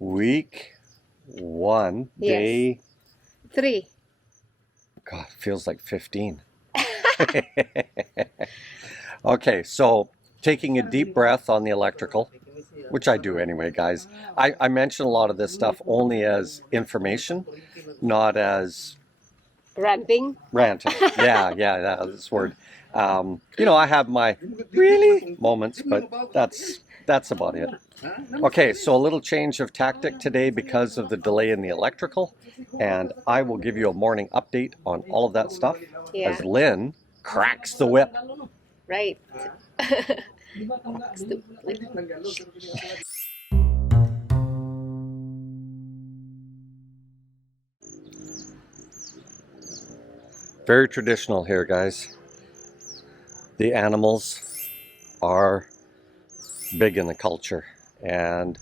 Week 1, Yes. day, 3. God, feels like 15. Okay, so taking a deep breath on the electrical, which I do anyway, guys. I mention a lot of this stuff only as information, not as Ranting. ranting. Yeah, that's the word. I have my really moments, but that's about it. Okay, so a little change of tactic today because of the delay in the electrical, and I will give you a morning update on all of that stuff as Lynn cracks the whip. Right. Very traditional here, guys. The animals are big in the culture, and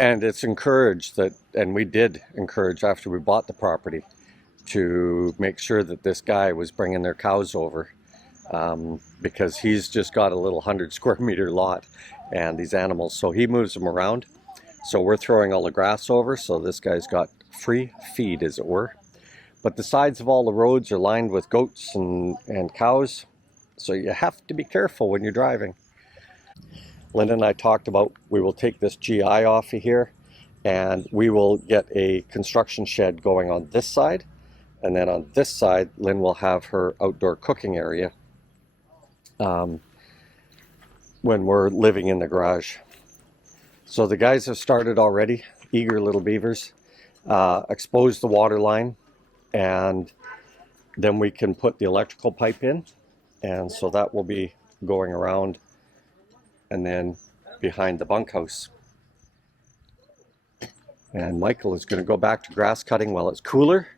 it's encouraged that, and we did encourage after we bought the property to make sure that this guy was bringing their cows over, because he's just got a little 100 square meter lot and these animals, so he moves them around. So we're throwing all the grass over, so this guy's got free feed, as it were. But the sides of all the roads are lined with goats and cows, so you have to be careful when you're driving. Linda and I talked about we will take this GI off of here, and we will get a construction shed going on this side, and then on this side Lynn will have her outdoor cooking area when we're living in the garage. So the guys have started already, eager little beavers. Expose the water line, and then we can put the electrical pipe in, and so that will be going around and then behind the bunkhouse. And Michael is going to go back to grass cutting while it's cooler,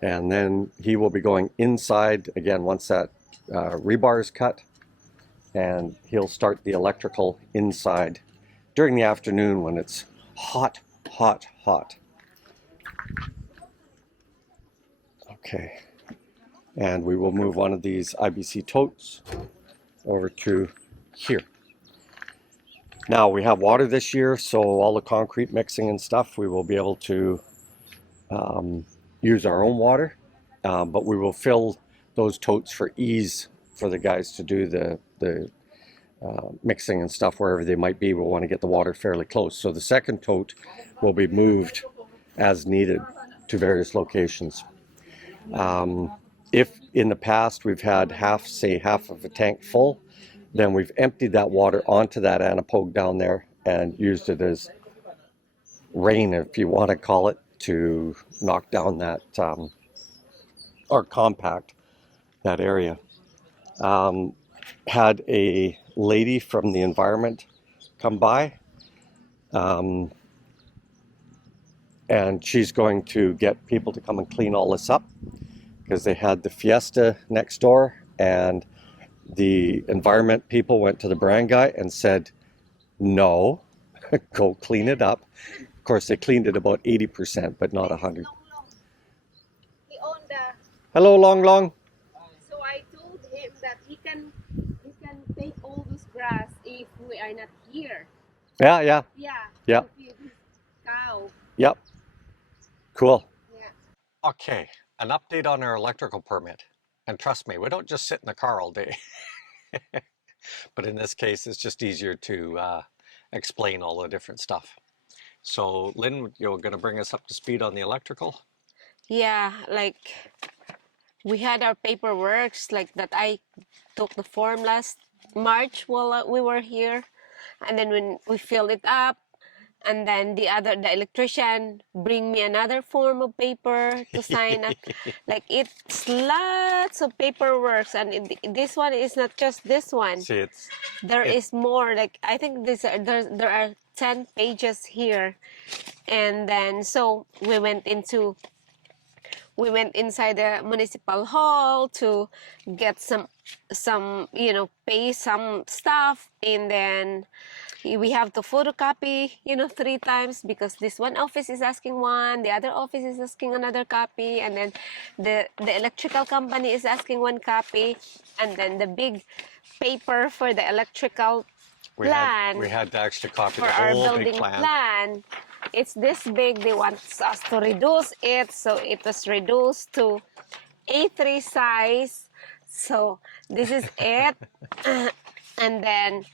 and then he will be going inside again once that rebar is cut, and he'll start the electrical inside during the afternoon when it's hot. Okay, and we will move one of these IBC totes over to here. Now we have water this year, so all the concrete mixing and stuff, we will be able to use our own water, but we will fill those totes for ease for the guys to do the mixing and stuff wherever they might be. We'll want to get the water fairly close. So the second tote will be moved as needed to various locations. If in the past we've had half of a tank full, then we've emptied that water onto that anapogue down there and used it as rain, if you want to call it, to knock down that or compact that area. Had a lady from the environment come by, and she's going to get people to come and clean all this up, because they had the fiesta next door, and the environment people went to the brand guy and said, no, go clean it up. Of course, they cleaned it about 80%, but not 100. He owned the... Hello, Long Long. So I told him that he can take all this grass if we are not here. Yeah. Yeah. Yep. Cow. Yep. Cool. Yeah. Okay, an update on our electrical permit. And trust me, we don't just sit in the car all day. But in this case, it's just easier to explain all the different stuff. So Lynn, you're going to bring us up to speed on the electrical? Yeah, like we had our paperwork, like that I took the form last March while we were here. And then when we filled it up, and then the electrician bring me another form of paper to sign up. Like it's lots of paperwork, and this one is not just this one. See, there is more. Like I think there are 10 pages here, and then so we went inside the municipal hall to get some pay some stuff, and then we have to photocopy 3 times, because this one office is asking one, the other office is asking another copy, and then the electrical company is asking one copy, and then the big paper for the electrical we plan had to actually copy for the our whole big building plan. plan. It's this big. They want us to reduce it, so it was reduced to A3 size. So this is it. And then,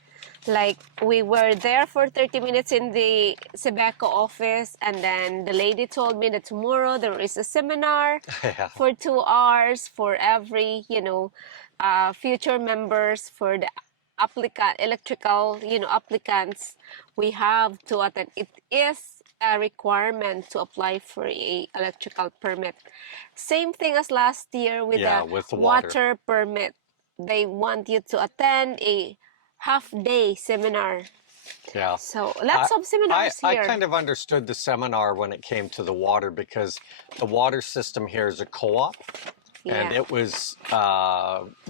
like, we were there for 30 minutes in the Sebeco office, and then the lady told me that tomorrow there is a seminar Yeah. for 2 hours for every, future members for the electrical, applicants. We have to attend. It is a requirement to apply for a electrical permit. Same thing as last year with Yeah, the with the water permit. They want you to attend a half-day seminar. Yeah. So lots of seminars I here. kind of understood the seminar when it came to the water, because the water system here is a co-op, and Yeah. it was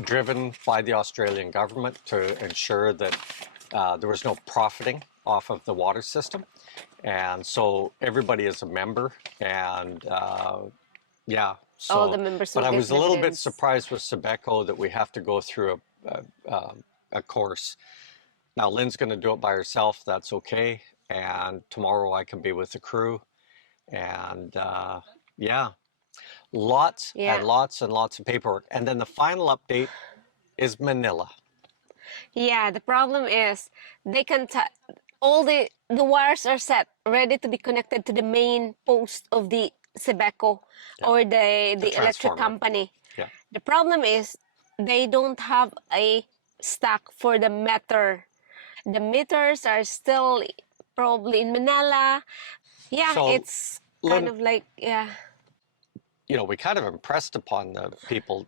driven by the Australian government to ensure that there was no profiting off of the water system. And so everybody is a member, and yeah. All the So, members but will I get was a little bit dividends. surprised with Sebeco that we have to go through a course. Now Lynn's going to do it by herself. That's okay. And tomorrow I can be with the crew. And yeah, lots Yeah. and lots and lots of paperwork. And then the final update is Manila. Yeah, the problem is they can all the wires are set, ready to be connected to the main post of the Sebeco or the electric transformer. company. Yeah. The problem is they don't have a stock for the meter. The meters are still probably in Manila. Yeah, So, it's kind Lynn, of like, yeah. we kind of impressed upon the people,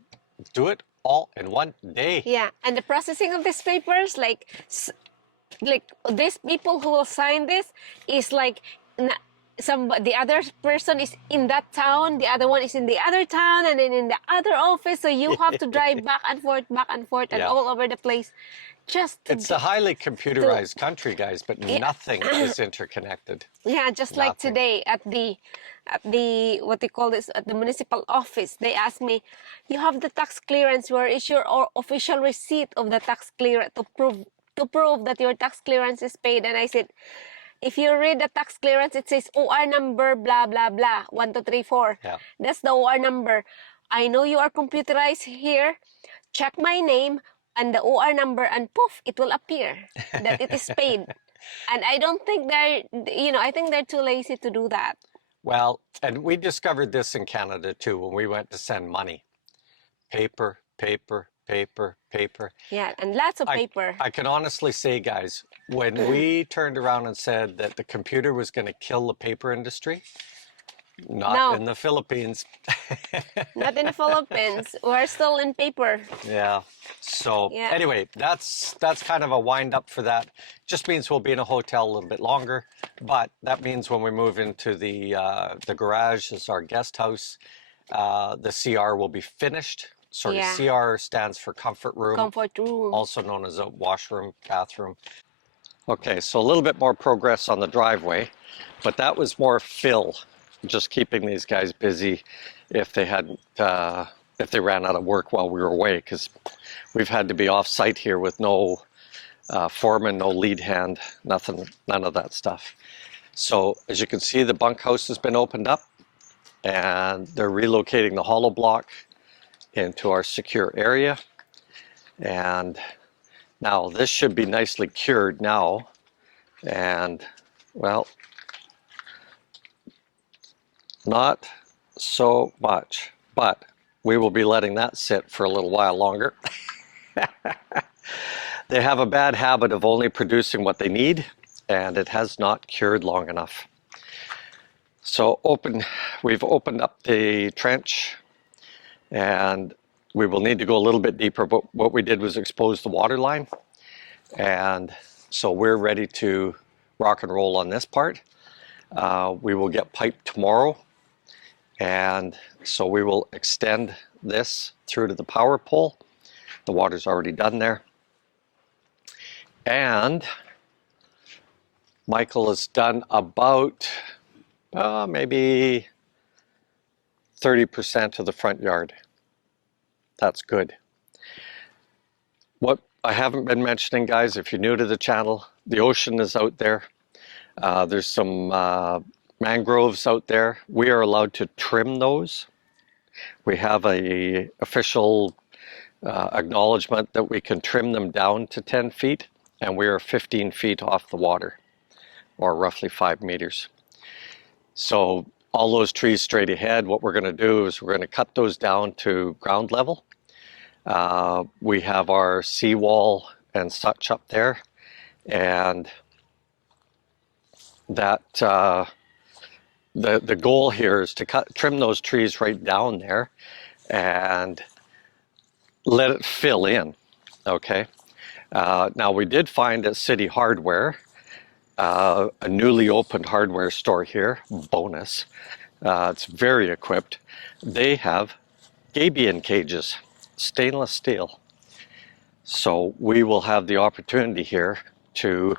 do it all in one day. Yeah, and the processing of these papers, like these people who will sign this is like the other person is in that town, the other one is in the other town, and then in the other office. So you have to drive back and forth, and Yeah. all over the place, just to It's a highly computerized country, guys, but Yeah. nothing is interconnected. Yeah, just like Nothing. today at the what they call this, at the municipal office, they asked me, "You have the tax clearance. Where is your official receipt of the tax clearance to prove that your tax clearance is paid?" And I said, "If you read the tax clearance, it says OR number blah blah blah 1234. Yeah. That's the OR number. I know you are computerized here. Check my name and the OR number, and poof, it will appear that it is paid." And I don't think I think they're too lazy to do that. Well, and we discovered this in Canada too when we went to send money. Paper, paper, paper, paper. Yeah, and lots of paper. I can honestly say, guys, when we turned around and said that the computer was going to kill the paper industry, not No. in the Philippines. Not in the Philippines. We're still in paper. Yeah. So Yeah. anyway, that's kind of a wind up for that. Just means we'll be in a hotel a little bit longer, but that means when we move into the garage as our guest house, the CR will be finished. Sorry, Yeah. CR stands for comfort room, Comfort room. also known as a washroom, bathroom. Okay, so a little bit more progress on the driveway, but that was more fill, just keeping these guys busy if they hadn't, if they ran out of work while we were away, because we've had to be off site here with no foreman, no lead hand, nothing, none of that stuff. So as you can see, the bunkhouse has been opened up, and they're relocating the hollow block into our secure area. And now this should be nicely cured now, and well, not so much, but we will be letting that sit for a little while longer. They have a bad habit of only producing what they need, and it has not cured long enough. So we've opened up the trench, and we will need to go a little bit deeper, but what we did was expose the water line. And so we're ready to rock and roll on this part. We will get pipe tomorrow. And so we will extend this through to the power pole. The water's already done there. And Michael has done about maybe 30% of the front yard. That's good. What I haven't been mentioning, guys, if you're new to the channel, the ocean is out there. There's some mangroves out there. We are allowed to trim those. We have a official acknowledgement that we can trim them down to 10 feet, and we are 15 feet off the water, or roughly 5 meters. So all those trees straight ahead, what we're going to do is we're going to cut those down to ground level. We have our seawall and such up there, and that the goal here is to trim those trees right down there and let it fill in, okay? Now we did find at City Hardware, a newly opened hardware store here, bonus. It's very equipped. They have gabion cages, stainless steel. So we will have the opportunity here to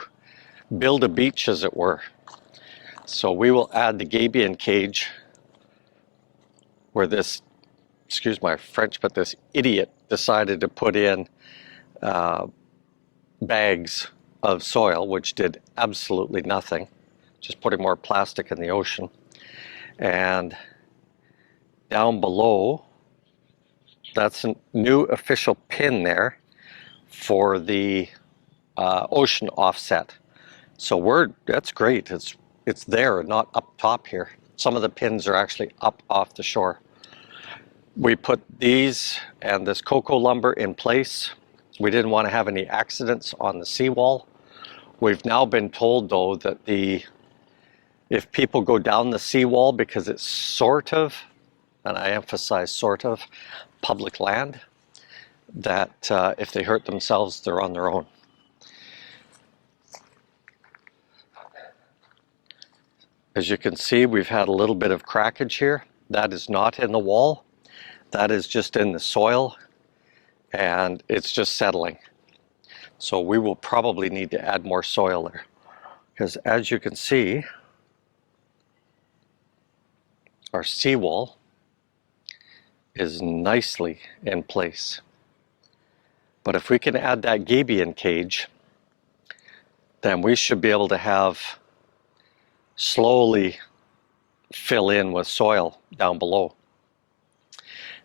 build a beach, as it were. So we will add the gabion cage where this, excuse my French, but this idiot decided to put in bags of soil, which did absolutely nothing, just putting more plastic in the ocean. And down below, that's a new official pin there for the ocean offset. So that's great. It's there, not up top here. Some of the pins are actually up off the shore. We put these and this cocoa lumber in place. We didn't want to have any accidents on the seawall. We've now been told, though, that if people go down the seawall, because it's sort of, and I emphasize sort of, public land, that if they hurt themselves, they're on their own. As you can see, we've had a little bit of crackage here. That is not in the wall. That is just in the soil, and it's just settling. So we will probably need to add more soil there, because as you can see, our seawall is nicely in place. But if we can add that gabion cage, then we should be able to have slowly fill in with soil down below.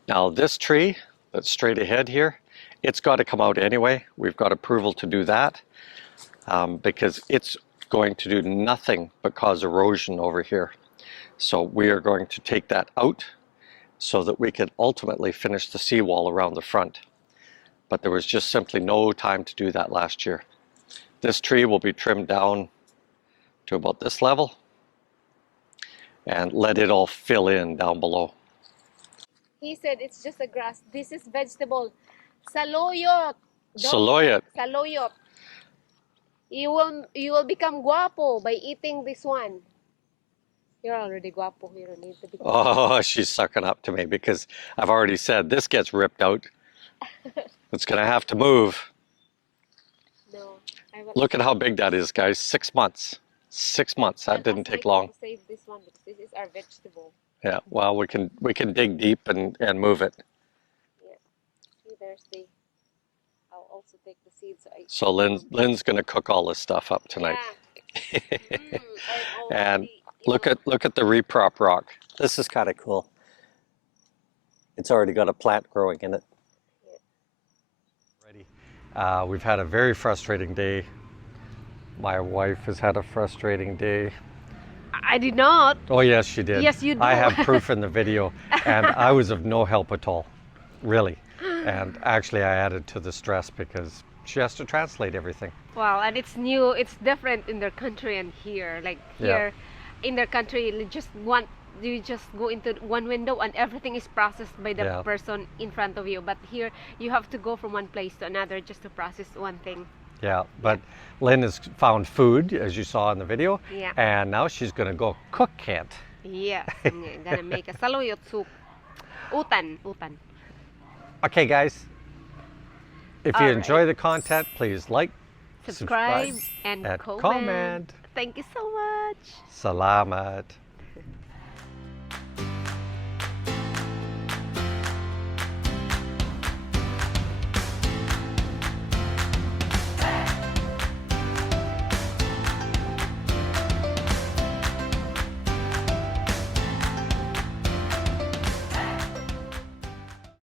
Now this tree that's straight ahead here, it's got to come out anyway. We've got approval to do that because it's going to do nothing but cause erosion over here. So we are going to take that out so that we can ultimately finish the seawall around the front. But there was just simply no time to do that last year. This tree will be trimmed down to about this level and let it all fill in down below. He said it's just a grass. This is vegetable. Saloyot. Saloyot. Saloyot. You will become guapo by eating this one. You're already guapo. You don't need to be. Oh, she's sucking up to me because I've already said this gets ripped out. It's going to have to move. No. Look at how big that is, guys. 6 months. 6 months. That didn't take long. Save this one because this is our vegetable. Yeah. Well, we can dig deep and move it. Yeah. See, there's the. I'll also take the seeds. So Lynn's going to cook all this stuff up tonight. Yeah. And look at the reprop rock. This is kind of cool. It's already got a plant growing in it. Ready. We've had a very frustrating day. My wife has had a frustrating day. I did not. Oh yes, she did. Yes, you did. I have proof in the video, and I was of no help at all, really. And actually, I added to the stress because she has to translate everything. Well, and it's new. It's different in their country and here. Like here, in their country, you just go into one window and everything is processed by the person in front of you. But here, you have to go from one place to another just to process one thing. Yeah, but Lynn has found food, as you saw in the video, and now she's going to go cook it. Yes, I'm going to make a saluyot soup. Utan. Okay, guys, if you enjoy the content, please like, subscribe and comment. Thank you so much. Salamat.